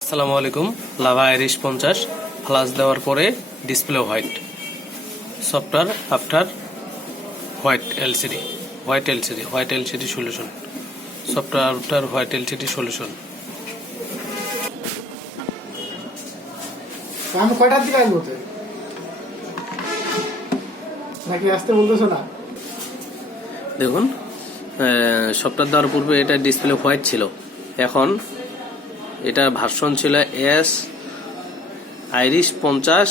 আসসালামু আলাইকুম। Lava Iris 50 flush দেওয়ার পরে display white. Software after white LCD solution. Software after white LCD solution. আমি কয়টার দিকে আসবো নাকি আসতে বলতেছো না? দেখুন, সফটওয়্যার দেওয়ার পূর্বে এটা ডিসপ্লে হোয়াইট ছিল। এখন এটা ভার্সন ছিল এস আইরিশ 50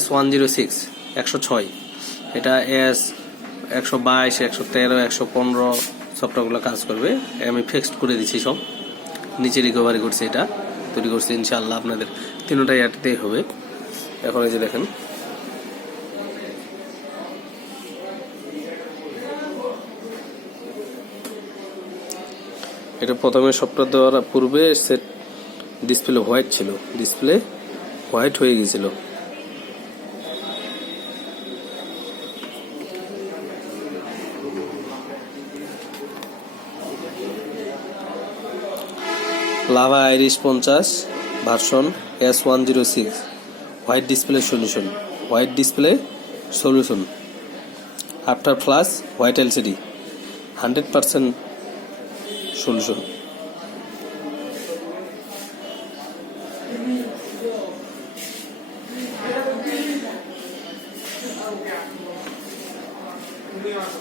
S106 106। এটা এস 122 113 115 সফটওয়্যারগুলো কাজ করবে। আমি ফিক্সড করে দিচ্ছি, সব নিচে রিকভারি করছি, এটা তৈরি করছি। ইনশাআল্লাহ আপনাদের তিনটাই এটাতেই হবে। এখন এই যে দেখেন, এটা প্রথমে সফটওয়্যার দেওয়ার পূর্বে সেট ডিসপ্লে হোয়াইট ছিল, ডিসপ্লে হোয়াইট হয়ে গেছিল। Lava Iris 50 version S106 white display solution after flash white LCD 100% solution. তুমি আসো।